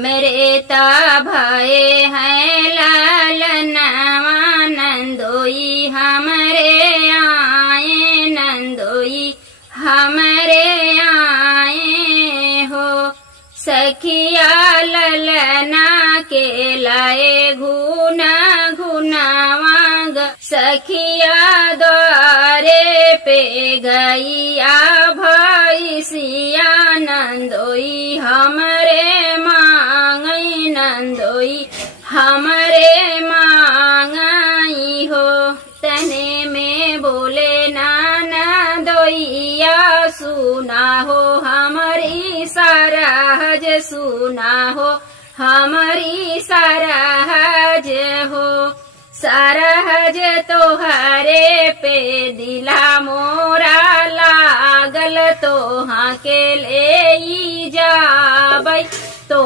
मेरे ता भये हैं लालनवा नंदोई हमरे आए नंदोई हमरे आए हो। सखिया ललना के लाए घुना घुनावा सखिया द्वारे पे गैया भैसिया नंदोई हमरे मांगई नंदोई हमरे मांगई हो। तने में बोले नाना दोइया सुना हो हमारी सरहज सुना हो हमारी सरहज हो। सरहज तोहरे पे दिला मोरा लागल तो हाँ के ले जाबै तो